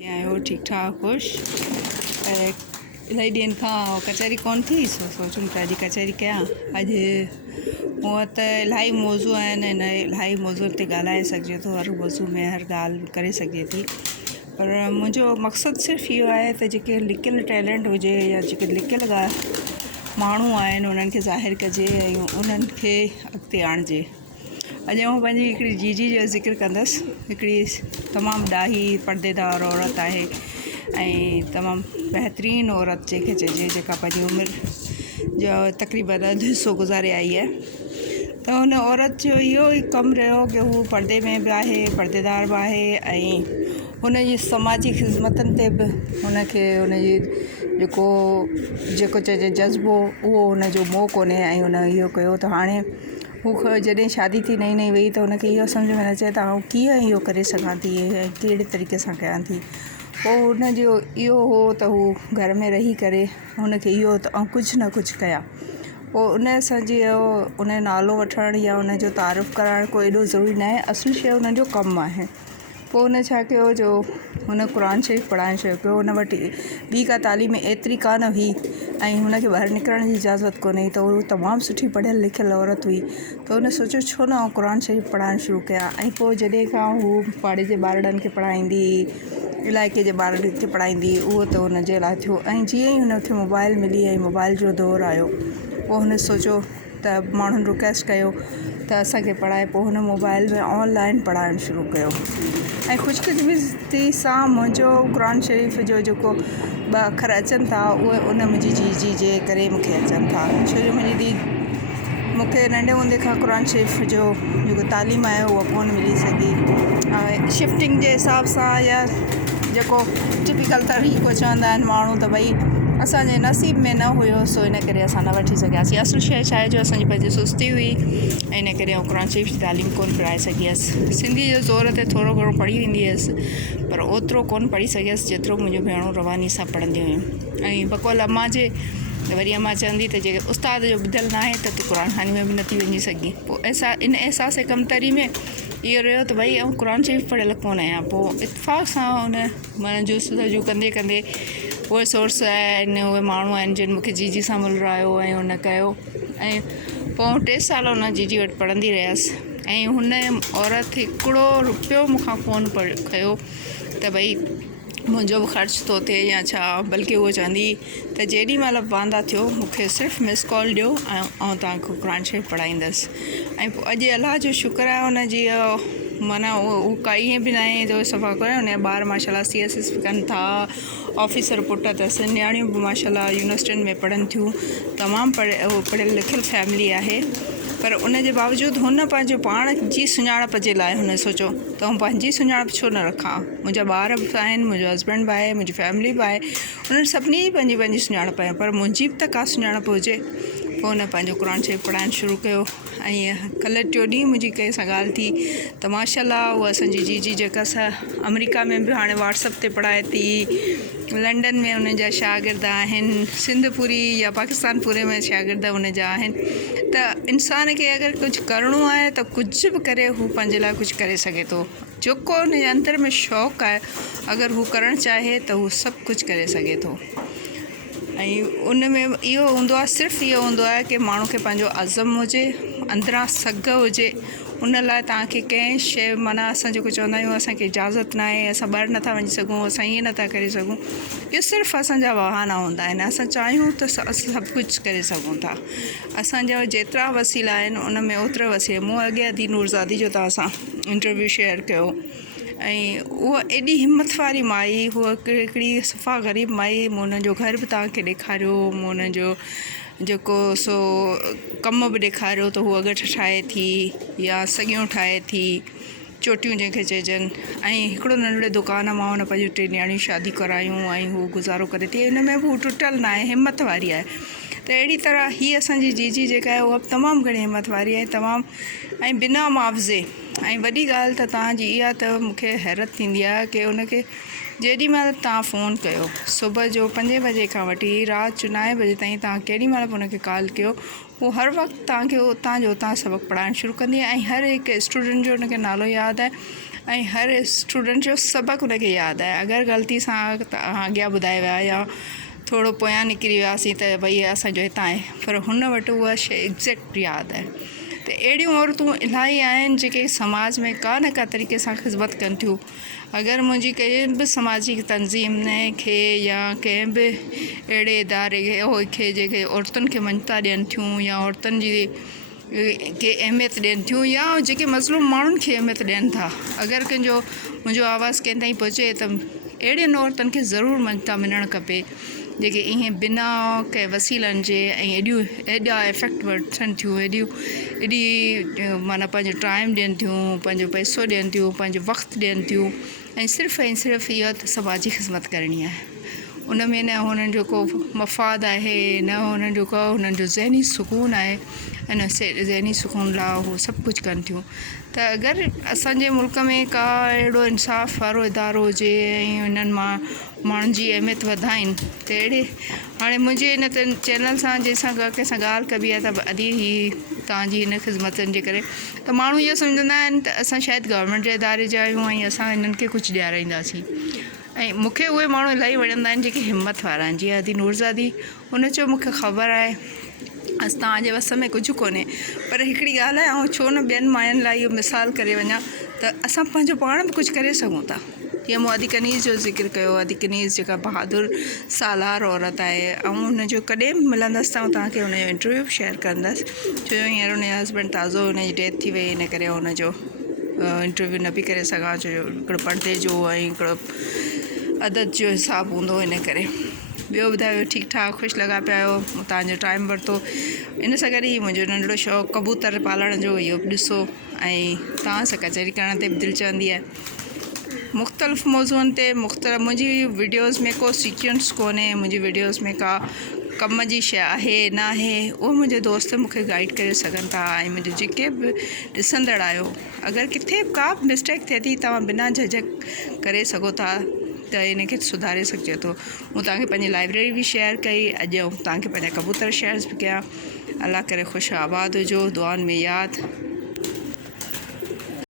कीअं आहियो? ठीक ठाक ख़ुश? इलाही ॾींहंनि खां कचहरी कोन थी, सोचूं पिया अॼु कचहरी कयां। अॼु मूं वटि त इलाही मौज़ू आहिनि, हिन इलाही मौज़ू ते ॻाल्हाए सघिजे थो, हर मौज़ू में हर ॻाल्हि करे सघिजे थी। पर मुंहिंजो मक़सदु सिर्फ़ु इहो आहे त जेके लिकियलु टैलेंट हुजे या जेके लिकियलु माण्हू आहिनि उन्हनि खे ज़ाहिर कजे ऐं उन्हनि खे अॻिते आणिजे। अॼु आउं पंहिंजी हिकिड़ी जीजी जो ज़िक्र कंदसि। हिकिड़ी तमामु ॾाही परदेदार औरत आहे ऐं तमामु बहितरीनु औरत जंहिंखे चइजे, जेका पंहिंजी उमिरि जो तक़रीबन अधु हिसो गुज़ारे आई आहे। त हुन औरत जो इहो ई कमु रहियो कि हू परदे में बि आहे, परदेदार बि आहे ऐं हुनजी समाजी ख़िदमतनि ते बि हुनखे हुनजी जेको चइजे जज़्बो उहो हुनजो मोह कोन्हे। ऐं हुन इहो कयो त हाणे हू जॾहिं शादी थी नई नई वई त हुनखे इहो सम्झ में न अचे त आउं कीअं इहो करे सघां थी ऐं कहिड़े तरीक़े सां कयां थी। पोइ हुनजो इहो हो त हू घर में रही करे हुनखे इहो त आउं कुझु न कुझु कयां। पोइ उन सां जीअं उन जो नालो वठणु या उनजो तारीफ़ करणु कोई एॾो ज़रूरी न आहे, असुलु शइ उन्हनि जो कमु आहे। पोइ हुन छा कयो, जो हुन क़ुर शरीफ़ पढ़ाइणु शुरू कयो। हुन वटि ॿी का तालीम एतिरी कान हुई ऐं हुनखे ॿाहिरि निकिरण जी इजाज़त कोन्हे, त उहा तमामु सुठी पढ़ियलु लिखियलु औरत हुई। त हुन सोचियो छो न आउं क़ुर शरीफ़ पढ़ाइणु शुरू कयां। ऐं पोइ जॾहिं खां हू पाड़े जे ॿारनि खे पढ़ाईंदी, इलाइक़े जे ॿारनि खे पढ़ाईंदी, उहो त हुनजे लाइ थियो। ऐं जीअं ई हुनखे मोबाइल मिली ऐं मोबाइल जो दौरु आयो, पोइ हुन सोचियो त माण्हुनि रिक्वेस्ट कयो त असांखे पढ़ाए। पोइ हुन मोबाइल में ऑनलाइन पढ़ाइणु शुरू कयो ऐं ख़ुशकिस्मती सां मुंहिंजो क़ुर शरीफ़ जो जेको ॿ अखर अचनि था उहे उन मुंहिंजी जीजी जे करे मूंखे अचनि था। छो जो मुंहिंजी मूंखे नंढे हूंदे खां क़ुर शरीफ़ जो जेको तालीम आहे उहा कोन मिली सघी। ऐं शिफ्टिंग जे हिसाब सां या जेको टिपिकल तरीक़ो चवंदा आहिनि माण्हू त भई असांजे नसीब में न हुयो, सो इन करे असां न वठी सघियासीं। असुलु शइ छा आहे, जो असांजी पंहिंजी सुस्ती हुई ऐं इन करे क़ुर शरीफ़ जी तालीम कोन पढ़ाए सघी हुअसि। सिंधी जो ज़ोर ते थोरो घणो पढ़ी वेंदी हुअसि, पर ओतिरो कोन पढ़ी सघियसि जेतिरो मुंहिंजो भेणूं रवानी सां पढ़ंदी हुयूं। ऐं बक़ौल अम्मा जे वरी अम्मा चवंदी त जेके उस्ताद जो ॿुधियलु न आहे त तूं क़ुर खानी में बि नथी वञी सघी। पोइ इन अहसास कमतरी में इहो रहियो त भई आउं क़ुर शरीफ़ पढ़ियलु कोन आहियां। पोइ इतफ़ाक़ सां हुन मन जूं कंदे कंदे उहे सोर्स आहिनि, उहे माण्हू आहिनि जिन मूंखे जीजी सां मिलायो ऐं हुन कयो। ऐं पोइ 3 साल हुन जीजी वटि पढ़ंदी रहियसि ऐं हुन औरत हिकिड़ो रुपियो मूंखां कोन खयो त भई मुंहिंजो बि ख़र्चु थो थिए या छा। बल्कि उहो चवंदी त जेॾी महिल वांदा थियो मूंखे सिर्फ़ु मिस कॉल ॾियो ऐं तव्हांखे क़ुर शरीफ़ पढ़ाईंदसि। ऐं पोइ अॼु अलाह जो शुक्र आहे हुनजी माना उहो काई ईअं बि न आहे जो सफ़ा करे। हुन जा ॿार माशाल्लाह CSS कनि था, ऑफिसर पुट अथसि, नियाणियूं बि माशाल्लाह यूनिवर्सिटियुनि में पढ़नि थियूं। तमामु पढ़ियलु लिखियलु फैमिली आहे। पर उन जे बावजूदि हुन पंहिंजो पाण जी सुञाणप जे लाइ हुन सोचियो त हू पंहिंजी सुञाणप छो न रखां। मुंहिंजा ॿार बि आहिनि, मुंहिंजो हस्बैंड बि आहे, मुंहिंजी फैमिली बि आहे, उन्हनि सभिनी जी पंहिंजी पंहिंजी सुञाणप आहे, पर मुंहिंजी बि त का सुञाणप हुजे। पोइ हुन पंहिंजो क़ुर शरीफ़ पढ़ाइणु शुरू कयो। ऐं कल्ह टियों ॾींहुं मुंहिंजी कंहिं सां ॻाल्हि थी त माशाल्लाह उहा असांजी जीजी जेका अमेरिका में बि हाणे व्हाट्सअप ते पढ़ाए थी, लंडन में उन जा शागिर्द आहिनि, सिंधपुरी या पाकिस्तान पूरे में शागिर्द उन जा आहिनि। त इंसान खे अगरि कुझु करिणो आहे त कुझु बि करे हू पंहिंजे लाइ कुझु करे सघे थो। जेको हुन जे अंदर में शौक़ु आहे, अगरि हू करणु चाहे त हू सभु कुझु करे सघे थो। ऐं उन में इहो हूंदो आहे, सिर्फ़ु इहो हूंदो आहे कि माण्हू खे पंहिंजो अज़म हुजे, अंदरां सघ हुजे। उन लाइ तव्हांखे कंहिं शइ माना असां जेको चवंदा आहियूं असांखे इजाज़त न आहे, असां ॿाहिरि नथा वञी सघूं, असां ईअं नथा करे सघूं, इहो सिर्फ़ु असांजा बहाना हूंदा आहिनि। असां चाहियूं त असां सभु कुझु करे सघूं था। असांजा जेतिरा वसीला आहिनि उन में ओतिरा वसीला। मूं अॻे अदी नूरज़ादी जो तव्हां सां इंटरव्यू शेयर कयो ऐं उहा एॾी हिमत वारी माई, उहा हिकिड़ी सफ़ा ग़रीब माई। मूं हुनजो घर बि तव्हांखे ॾेखारियो, मूं हुनजो जेको सो कमु बि ॾेखारियो त हू अगट ठाहे थी या सॻियूं ठाहे थी, चोटियूं जंहिंखे चइजनि। ऐं हिकिड़ो नंढड़े दुकान मां हुन पंहिंजूं 3 नियाणियूं शादी करायूं ऐं हू गुज़ारो करे थी। हिन में बि हू टुटल न आहे, हिमत वारी आहे। त अहिड़ी तरह हीअ असांजी जीजी जेका आहे उहा तमामु घणी हिमत वारी आहे, तमामु ऐं बिना मुआवज़े। ऐं वॾी ॻाल्हि त तव्हांजी इहा त मूंखे हैरत थींदी आहे कि उनखे जेॾी महिल तव्हां फ़ोन कयो, सुबुह जो 5 बजे खां वठी राति जो 9 बजे ताईं, तव्हां केॾी महिल बि उनखे कॉल कयो, हू हर वक़्तु तव्हांखे उतां जो उतां सबक़ु पढ़ाइणु शुरू कंदी आहे। ऐं हर हिकु स्टूडेंट जो उनखे नालो यादि आहे ऐं हर स्टूडेंट जो सबक़ उनखे यादि आहे। अगरि ग़लती सां अॻियां ॿुधाए विया या थोरो पोयां निकिरी वियासीं त भई असांजो हितां आहे, पर हुन वटि उहा शइ एग्ज़ैक्ट यादि आहे। त अहिड़ियूं औरतूं इलाही आहिनि जेके समाज में का न का तरीक़े सां ख़िदमत कनि थियूं। अगरि मुंहिंजी कंहिं बि समाजिक तंज़ीम खे या कंहिं बि अहिड़े इदारे खे जेके औरतुनि खे मञता ॾियनि थियूं या औरतुनि जी के अहमियत ॾियनि थियूं या जेके मज़लूम माण्हुनि खे अहमियत ॾियनि था, अगरि कंहिंजो मुंहिंजो आवाज़ु कंहिं ताईं पहुचे त अहिड़ियुनि औरतुनि खे ज़रूरु मञता मिलणु खपे जेके ईअं बिना कंहिं वसीलनि जे ऐं एॾा इफेक्ट वठनि थियूं, एॾी माना पंहिंजो टाइम ॾियनि थियूं, पंहिंजो पैसो ॾियनि थियूं, पंहिंजो वक़्तु ॾियनि थियूं ऐं सिर्फ़ु इहा त समाजी ख़िदमत करणी आहे। उन में न हुननि जो को मफ़ाद आहे, न हुननि जो को हुननि जो ज़हनी सुकून आहे, ऐं न ज़हनी सुकून लाइ उहो सभु कुझु कनि थियूं। त अगरि असांजे मुल्क में का अहिड़ो इंसाफ़ वारो इदारो हुजे ऐं हिननि माण्हुनि जी अहमियत वधाइनि त अहिड़े हाणे मुंहिंजे हिन चैनल सां जंहिंसां कंहिंसां ॻाल्हि कबी आहे त अॼु ई तव्हांजी हिन ख़िदमतनि जे करे त माण्हू इहो सम्झंदा आहिनि त असां शायदि गवर्नमेंट जे इदारे जा आहियूं ऐं असां हिननि खे कुझु ॾियाराईंदासीं। ऐं मूंखे उहे माण्हू इलाही वणंदा आहिनि जेके हिमत वारा आहिनि। जीअं अदी नूरज़ादी, हुन चयो मूंखे ख़बर आहे अॼु तव्हांजे वस में कुझु कोन्हे, पर हिकिड़ी ॻाल्हि आहे, ऐं छो न ॿियनि मायुनि लाइ इहो मिसाल करे वञा त असां पंहिंजो पाण बि कुझु करे सघूं था। जीअं मूं अदी कनीज़ जो ज़िक्र कयो, अदी कनीज़ जेका बहादुर सालार औरत आहे, ऐं हुनजो कॾहिं बि मिलंदसि त तव्हांखे हुनजो इंटरव्यू बि शेयर कंदसि, छो जो हींअर हुनजो हस्बैंड ताज़ो हुनजी डेथ थी वई, इन करे हुनजो इंटरव्यू न पई करे सघां, छो जो हिकिड़ो पर्दे जो ऐं हिकिड़ो अदद जो हिसाबु हूंदो, इन करे। ॿियो ॿुधायो, ठीकु ठाक, ख़ुशि लॻा पिया आहियो, तव्हांजो टाइम वरितो। इन सां गॾु ई मुंहिंजो नंढिड़ो शौक़ु कबूतर पालण जो, इहो बि ॾिसो, ऐं तव्हां सां कचहरी करण ते बि दिलि चवंदी आहे। मुख़्तलिफ़ मौज़ूअनि ते मुंहिंजी वीडियोज़ में को सीक्वेंस कोन्हे, मुंहिंजी वीडियोज़ में का कम जी शइ आहे न आहे, उहो मुंहिंजे दोस्त मूंखे गाइड करे सघनि था। ऐं मुंहिंजे जेके बि ॾिसंदड़ आहियो, अगरि किथे बि का बि मिस्टेक थिए थी, तव्हां बिना झझक करे सघो था त इनखे सुधारे सघिजे थो। मूं तव्हांखे पंहिंजी लाइब्रेरी बि शेयर कई, अॼु तव्हांखे पंहिंजा कबूतर शेयर बि कया। अलाह करे ख़ुशि आबाद हुजो, दुआनि में यादि।